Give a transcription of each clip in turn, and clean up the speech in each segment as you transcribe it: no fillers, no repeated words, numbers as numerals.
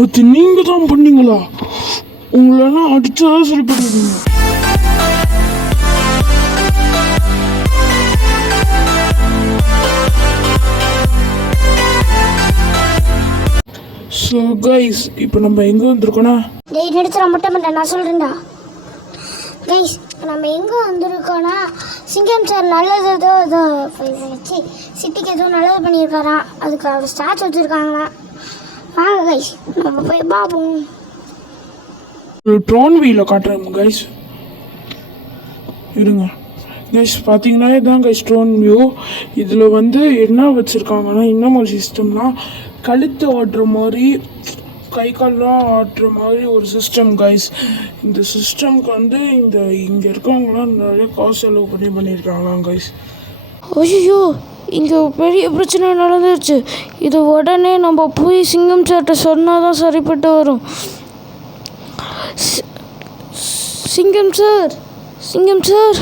அது நீங்கள் தான் பண்ணீங்களா? உங்களெல்லாம் அடிச்சாதான் சரி பண்ணுவீங்க. ஸோ கைஸ், இப்போ நம்ம எங்கே வந்திருக்கோன்னா, டேய் நிறுத்துற மட்டும் நான் சொல்கிறேன்டா. கைஸ் நம்ம எங்கே வந்திருக்கோன்னா, சிங்கம் சார் நல்லது ஏதோ வச்சு சிட்டிக்கு எதுவும் நல்லது பண்ணியிருக்காராம். அதுக்கு அவர் ஸ்டாச்சு வச்சுருக்காங்களாம். வாங்க கைஸ் நம்ம போய் பார்ப்போம். ட்ரோன் வீல காட்டுறேன் கைஸ், இருங்க கைஸ். பார்த்தீங்கன்னா இதுதான் கைஸ் ட்ரோன் வியூ. இதில் வந்து என்ன வச்சுருக்காங்கன்னா, இன்னும் ஒரு சிஸ்டம்னா கழுத்தை ஓட்டுற மாதிரி, கை கால்லாம் ஆட்டுற மாதிரி ஒரு சிஸ்டம் கைஸ். இந்த சிஸ்டம்க்கு வந்து இங்கே இருக்கவங்களாம் நிறைய காசு செலவு பண்ணியிருக்காங்களாம் கைஸ். ஐயோ, இங்கே பெரிய பிரச்சனை நடந்துருச்சு. இது உடனே நம்ம போய் சிங்கம் சார்கிட்ட சொன்னால் தான் சரிப்பட்டு வரும். சிங்கம் சார், சிங்கம் சார்,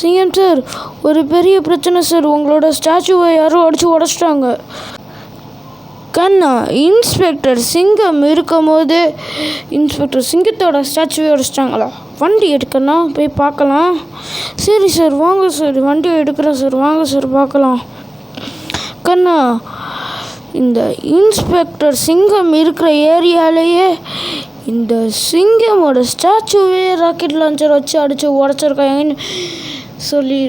சிங்கம் சார், ஒரு பெரிய பிரச்சனை சார். உங்களோட ஸ்டாச்சுவை யாரும் அடித்து உடச்சிட்டாங்க. கண்ணா, இன்ஸ்பெக்டர் சிங்கம் இருக்கும் போது இன்ஸ்பெக்டர் சிங்கத்தோட ஸ்டாச்சுவை உடச்சிட்டாங்களா? வண்டி எடுக்கண்ணா, போய் பார்க்கலாம். சரி சார், வாங்க சார், வண்டி எடுக்கிறேன் சார், வாங்க சார் பார்க்கலாம். கண்ணா, இந்த இன்ஸ்பெக்டர் சிங்கம் இருக்கிற ஏரியாலேயே இந்த சிங்கமோட ஸ்டாச்சுவே ராக்கெட் லான்ச்சர் வச்சு அடித்து உடச்சிருக்காங்கன்னு சொல்லி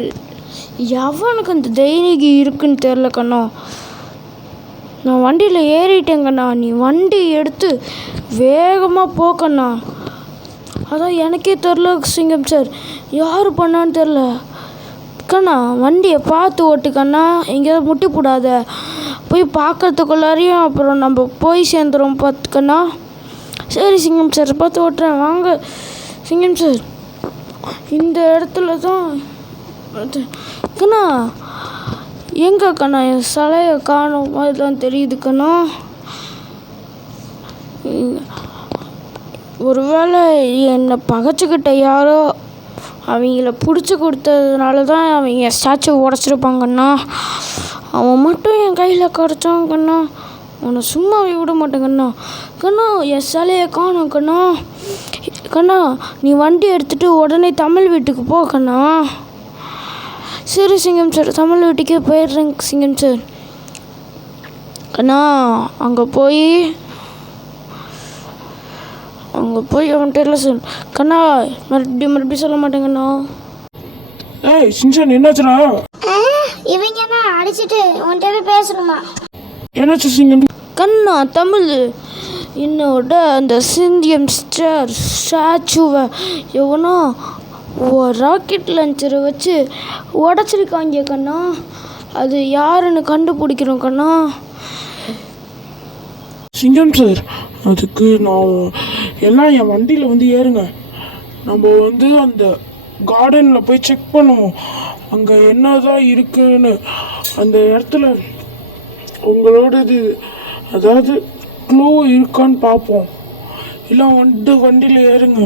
எவனுக்கு அந்த தைரியம் இருக்குன்னு தெரில கண்ணா. நான் வண்டியில் ஏறிட்டேங்கண்ணா, நீ வண்டி எடுத்து வேகமாக போக்கண்ணா. அதான் எனக்கே தெரில சிங்கம் சார், யார் பண்ணான்னு தெரில கண்ணா. வண்டியை பார்த்து ஓட்டுக்கண்ணா, எங்கேயாவது முட்டி போடாத. போய் பார்க்கறதுக்குள்ளாரையும் அப்புறம் நம்ம போய் சேர்ந்துடும் பார்த்துக்கண்ணா. சரி சிங்கம் சார், பார்த்து ஓட்டுறேன், வாங்க சிங்கம் சார். இந்த இடத்துல தான் கண்ணா. எங்கே கண்ணா என் சிலையை காணும் மாதிரி தான் தெரியுது கண்ணா. ஒருவேளை என்னை பகைச்சிக்கிட்ட யாரோ அவங்கள பிடிச்சி கொடுத்ததுனால தான் அவங்க ஸ்டாச்சு உடச்சிருப்பாங்கண்ணா. அவன் மட்டும் என் கையில் கிடச்சான் கண்ணா, உன்னை சும்மாவே விட மாட்டேங்கண்ணா. கண்ணா, என் சிலையை காணும் கண்ணா. கண்ணா, நீ வண்டி எடுத்துகிட்டு உடனே தமிழ் வீட்டுக்கு போ கண்ணா. சரி சிங்கம் சார், தமிழ் வீட்டுக்கே போயிடுறேங்க சிங்கம் சார். கண்ணா, அங்கே போய் அவன்கிட்ட இல்லை சார். கண்ணா, மறுபடியும் சொல்ல மாட்டேங்கண்ணா. ஏய் சின்சான், என்னாச்சுடா? இவங்க என்ன அடிச்சுட்டு உன்கிட்ட பேசணுமா? என்னாச்சு சிங்கம்? கண்ணா, தமிழ் என்னோட அந்த சிந்தியம் ஸ்டார் ஸ்டாச்சுவை எவனோ ராக்கெட் லான்ச்சரை வச்சு உடச்சிருக்காங்க கண்ணா. அது யாருன்னு கண்டுபிடிக்கிறோம் கண்ணா. சிங்கம் சார், அதுக்கு நான் எல்லாம் என் வண்டியில் வந்து ஏறுங்க. நம்ம வந்து அந்த கார்டனில் போய் செக் பண்ணுவோம், அங்கே என்னதான் இருக்குன்னு. அந்த இடத்துல உங்களோடது அதாவது க்ளூ இருக்கான்னு பார்ப்போம். இல்லை வந்து வண்டியில் ஏறுங்க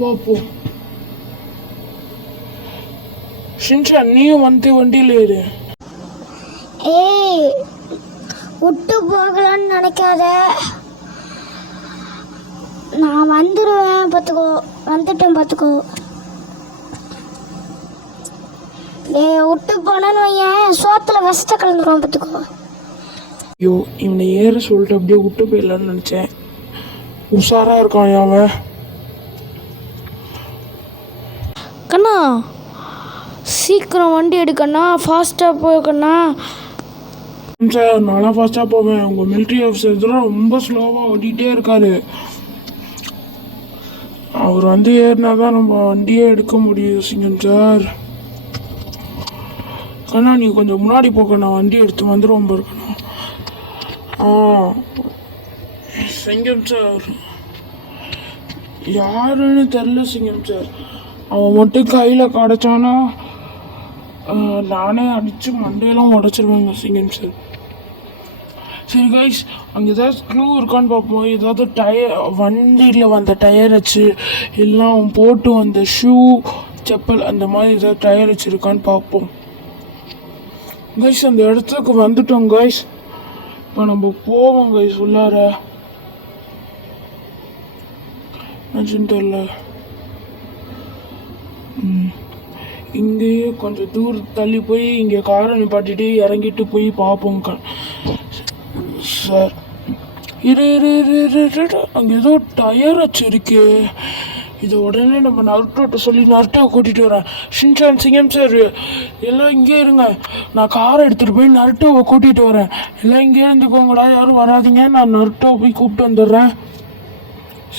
பார்ப்போம். ஷின்சான், நீயும் வந்து வண்டியில் ஏறு. ஏய், விட்டு போகலான்னு நினைக்காத, நான் வந்துடுவேன் பார்த்துக்கோ. வந்துட்டேன் பார்த்துக்கோ. ஏய், விட்டு போனேன்னு வையன், சோத்தில் விஷத்தை கலந்துருவான் பார்த்துக்கோ. ஐயோ, இவனை ஏற சொல்லிட்டு அப்படியே விட்டு போயிடலான்னு நினச்சேன். உஷாராக இருக்கான் அவன். கண்ணா, சீக்கிரம் வண்டி எடுக்கண்ணா, ஃபாஸ்ட்டாக போய்க்கண்ணா. சார், நல்லா ஃபாஸ்ட்டாக போவேன். உங்கள் மிலிட்ரி ஆஃபீஸர் தான் ரொம்ப ஸ்லோவாக ஓட்டிகிட்டே இருக்காரு. அவர் வந்து ஏறினா தான் நம்ம வண்டியே எடுக்க முடியும் சிங்கம் சார். கண்ணா, நீ கொஞ்சம் முன்னாடி போக்கண்ணா, வண்டி எடுத்து வந்துடுவோம் இருக்கணும். சிங்கம் சார், யாருன்னு தெரில சிங்கம் சார். அவன் மட்டும் கையில் கிடச்சானா நானே அடித்து மண்டையெல்லாம் உடச்சிருவாங்க சிங்கம் சார். சரி கைஸ், அங்கே ஏதாவது க்ளூ இருக்கான்னு பார்ப்போம். ஏதாவது வண்டியில் வந்த டயர் வச்சு எல்லாம் அவன் போட்டு வந்த ஷூ செப்பல் அந்த மாதிரி ஏதாவது டயர் வச்சுருக்கான்னு பார்ப்போம். கைஸ், அந்த இடத்துக்கு வந்துட்டோம் கைஸ். இப்போ நம்ம போவோம் கைஸ் உள்ளார. என்னாச்சுன்னு தெரியல. இங்கேயே கொஞ்சம் தூரம் தள்ளி போய் இங்கே காரை நிப்பாட்டிட்டு இறங்கிட்டு போய் பார்ப்போம். சார் அங்கே ஏதோ டயர் வச்சிருக்கு. இது உடனே நம்ம நருட்டோட்ட சொல்லி நருட்டோவை கூட்டிகிட்டு வரேன். ஷின்சான், சிங்கம் சார் எல்லாம் இங்கே இருங்க. நான் காரை எடுத்துகிட்டு போய் நருட்டோவை கூட்டிகிட்டு வரேன். எல்லாம் இங்கே இருந்துக்கோங்கடா, யாரும் வராதிங்க. நான் நருட்டோவை போய் கூப்பிட்டு வந்துடுறேன்.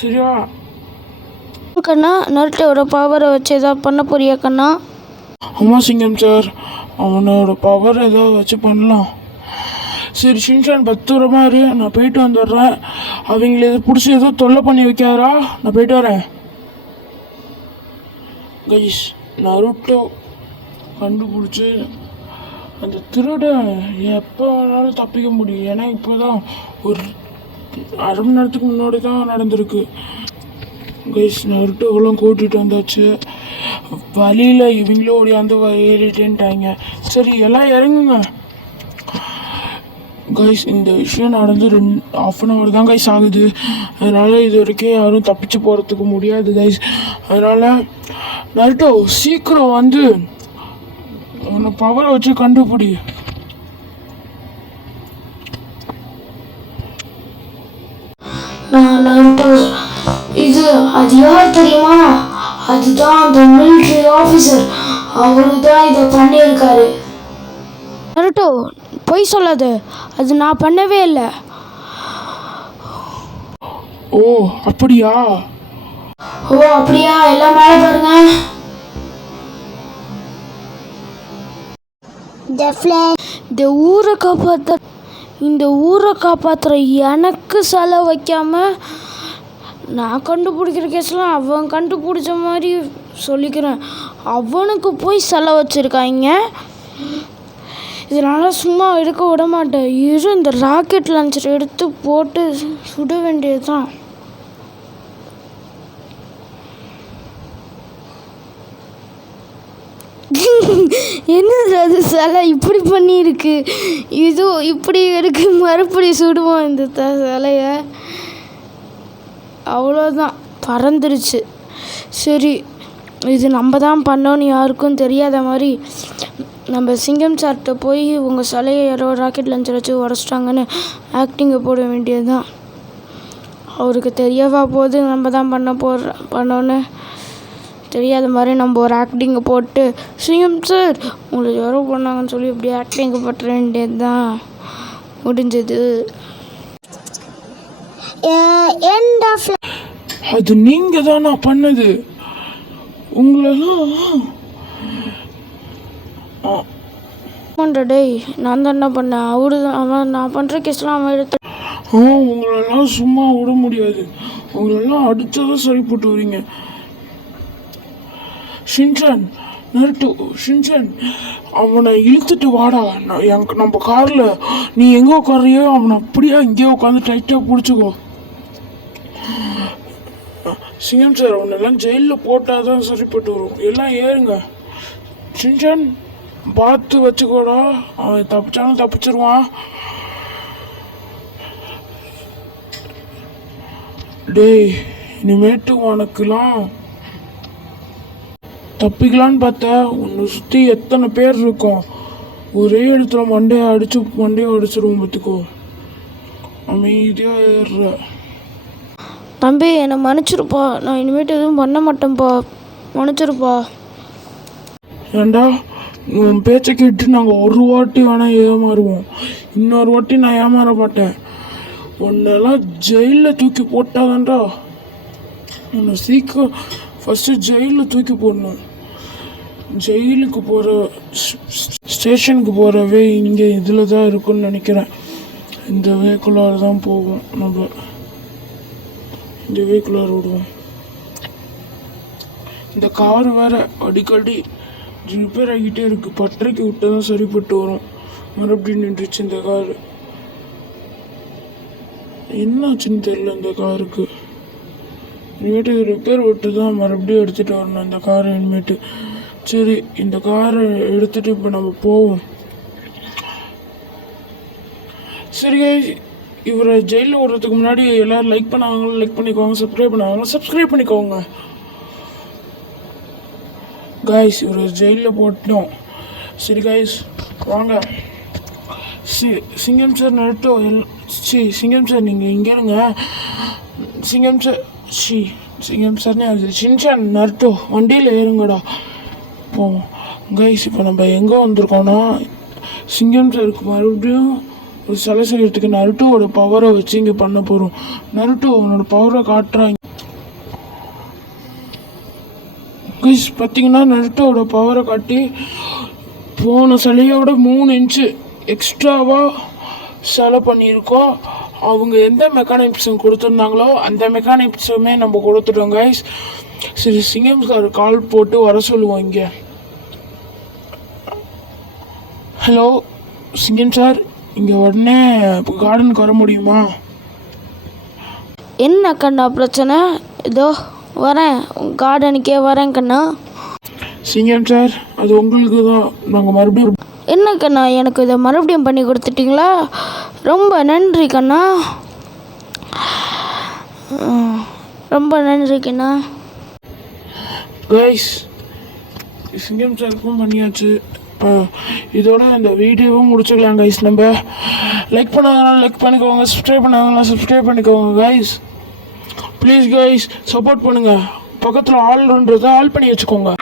சரியா கண்ணா? நருட்டோட பவரை வச்சு ஏதாவது பண்ண போறியா கண்ணா? ஆமாம் சிங்கம் சார், அவனோட பவர் ஏதோ வச்சு பண்ணலாம். சரி ஷின்சான், பத்திரமா இரு, நான் போயிட்டு வந்துடுறேன். அவங்கள எது பிடிச்சி ஏதோ தொல்லை பண்ணி வைக்காரா? நான் போயிட்டு வரேன். கைஸ், நருட்டோ கண்டுபிடிச்சி அந்த திருடன் எப்போ வேணாலும் தப்பிக்க முடியும். ஏன்னா இப்போ தான் ஒரு அரை மணி நேரத்துக்கு முன்னாடி தான் நடந்திருக்கு. கைஸ், நருட்டோவெல்லாம் கூட்டிகிட்டு வந்தாச்சு. வழியில் இவங்களும் ஓடியாந்து ஏறிட்டேன்ட்டாங்க. சரி எல்லாம் இறங்குங்க. கைஸ், இந்த விஷயம் நடந்து 1/2 hour தான் கைஸ் ஆகுது. அதனால் இது வரைக்கும் யாரும் தப்பிச்சு போகிறதுக்கு முடியாது கைஸ். அதனால் நருட்டோ சீக்கிரம் வந்து உன்னை பவரை வச்சு கண்டுபிடி. இது அது யார் தெரியுமா? அதுதான் அந்த மிலிட்ரி ஆஃபீஸர். அவரு தான் இதை பண்ணியிருக்காரு. நருட்டோ பொய் சொல்லாத, அது நான் பண்ணவே இல்லை. ஓ அப்படியா? ஓ அப்படியா? எல்லாம் மேலே பாருங்க. இந்த ஊரை காப்பாற்றுற எனக்கு செலவு வைக்காம நான் கண்டுபிடிக்கிற கேஸ்லாம் அவன் கண்டுபிடிச்ச மாதிரி சொல்லிக்கிறேன். அவனுக்கு போய் செலவு வச்சுருக்காங்க. இதனால் சும்மா எடுக்க விட மாட்டேன். இந்த ராக்கெட் லான்ச்சர் எடுத்து போட்டு சுட வேண்டியது தான். என்னது அது சிலை இப்படி பண்ணியிருக்கு? இது இப்படி இருக்கு, மறுபடி சுடுவோம் இந்த சிலையை. அவ்வளோதான், பறந்துருச்சு. சரி, இது நம்ம தான் பண்ணோன்னு யாருக்கும் தெரியாத மாதிரி நம்ம சிங்கம் சார்கிட்ட போய் உங்கள் சிலையை யாரோ ராக்கெட் லான்ச்சர் வச்சு உடச்சிட்டாங்கன்னு ஆக்டிங்கை போட வேண்டியது தான். அவருக்கு தெரியவா போது நம்ம தான் பண்ணோன்னு தெரியாத மாதிரி நம்ம ஒரு ஆக்டிங்கை போட்டு சிங்கம் சார் உங்களுக்கு யாரோ பண்ணாங்கன்னு சொல்லி இப்படி ஆக்டிங்கை போட்ட வேண்டியது தான். முடிஞ்சது. அது நீங்க தான் நான் பண்ணது. உங்களெல்லாம் டேய், நான் தான் என்ன பண்ணேன். அவன் நான் பண்ணுற கேஸ்லாம் அவன் எடுத்து. உங்களெல்லாம் சும்மா விட முடியாது. உங்களெல்லாம் அடிச்சதான் சரி போட்டு வரீங்க. ஷின்சான், நருட்டோ, ஷின்சான் அவனை இழுத்துட்டு வாடா. நம்ம காரில் நீ எங்கே உட்காரையோ அவனை அப்படியே இங்கேயே உட்காந்து டைட்டாக பிடிச்சிக்கோ. சிங்கம் சார், அவனெல்லாம் ஜெயிலில் போட்டால் தான் சரிப்பட்டு வரும். எல்லாம் ஏறுங்க. ஷின்சான் பார்த்து வச்சுக்கோடா, அவன் தப்பிச்சாலும் தப்பிச்சிருவான். டேய், இனிமேட்டு உனக்குலாம் தப்பிக்கலான்னு பார்த்தா உன்னை சுற்றி எத்தனை பேர் இருக்கும். ஒரே இடத்துல மண்டையை அடிச்சிருவோம் பார்த்துக்கோ. அமைதியாக ஏறுற. தம்பி, என்னை மன்னிச்சிருப்பா. நான் இனிமேட்டு எதுவும் பண்ண மாட்டேன்ப்பா. மன்னிச்சிருப்பா. ஏண்டா, உன் பேச்சை கேட்டு நாங்கள் ஒரு வாட்டி வேணால் ஏமாறுவோம். இன்னொரு வாட்டி நான் ஏமாற மாட்டேன். உன்னெல்லாம் ஜெயிலில் தூக்கி போட்டாதான்டா. உன்னை சீக்கிரம் ஃபஸ்ட்டு ஜெயிலில் தூக்கி போடணும். ஜெயிலுக்கு போகிற ஸ்டேஷனுக்கு போகிறவே இங்கே இதில் தான் இருக்குன்னு நினைக்கிறேன். இந்த வேக்குள்ளார தான் போவோம். நம்ம இந்த வேக்குள்ளார விடுவோம். இந்த கார் வேறு அடிக்கடி ரிப்பேர் ஆகிட்டே இருக்குது. பட்டறைக்கு விட்டு தான் சரிப்பட்டு வரும். மறுபடியும் நின்றுச்சு இந்த காரு. என்னாச்சுன்னு தெரியல இந்த காருக்கு. இனிமேட்டு ரிப்பேர் விட்டு தான் மறுபடியும் எடுத்துகிட்டு வரணும் இந்த காரை இனிமேட்டு. சரி, இந்த காரை எடுத்துகிட்டு இப்போ நம்ம போவோம். சரி guys, இவரை ஜெயிலில் விடுறதுக்கு முன்னாடி எல்லோரும் லைக் பண்ணாங்களோ லைக் பண்ணிக்கோங்க, சப்ஸ்கிரைப் பண்ணாங்களோ சப்ஸ்கிரைப் பண்ணிக்கோங்க. கைஸ் இவரை ஜெயிலில் போட்டோம். சரி கைஸ் வாங்க. சிங்கம் சார் நருட்டோ சிங்கம் சார் நீங்கள் இங்கே இருங்க. சிங்கம் சார் சிங்கம் சார்னே அது ஷின்சான் நருட்டோ வண்டியில் ஏறுங்கடா. போவோம் கைஸ். இப்போ நம்ம எங்கே வந்திருக்கோன்னா சிங்கம் சாருக்கு மறுபடியும் ஒரு சிலை செய்யறதுக்கு நருட்டோவோட பவரை வச்சு இங்கே பண்ண போகிறோம். நருட்டோ அவனோட பவரை காட்டுறாங்க கைஸ். பார்த்தீங்கன்னா நருட்டோவோட பவரை காட்டி போன சிலையோட 3 இன்ச்சு எக்ஸ்ட்ராவாக சிலை பண்ணியிருக்கோம். அவங்க எந்த மெக்கானிக்ஸும் கொடுத்துருந்தாங்களோ அந்த மெக்கானிக்ஸுமே நம்ம கொடுத்துட்டோம் கைஸ். சரி சிங்கம் சார் கால் போட்டு வர சொல்லுவோம் இங்கே. ஹலோ சிங்கம் சார், இங்கே உடனே கார்டனுக்கு வர முடியுமா? என்ன கண்ணா பிரச்சனை? இதோ வரேன், கார்டனுக்கே வரேன் கண்ணா. சிங்கம் சார் அது உங்களுக்கு தான். நாங்கள் மறுபடியும் என்ன கண்ணா, எனக்கு இதை மறுபடியும் பண்ணி கொடுத்துட்டிங்களா? ரொம்ப நன்றி கண்ணா, ரொம்ப நன்றி கண்ணா. கைஸ் சிங்கம் சாருக்கும் பண்ணியாச்சு. இதோட இந்த வீடியோவும் முடிச்சுக்கலாம் கைஸ். நம்ம லைக் பண்ணாங்கன்னா லைக் பண்ணிக்கோங்க, சப்ஸ்கிரைப் பண்ணாங்கன்னா சப்ஸ்கிரைப் பண்ணிக்கோங்க கைஸ். ப்ளீஸ் கைஸ் சப்போர்ட் பண்ணுங்கள். பக்கத்தில் ஆல்ன்றதை ஆல் பண்ணி வச்சுக்கோங்க.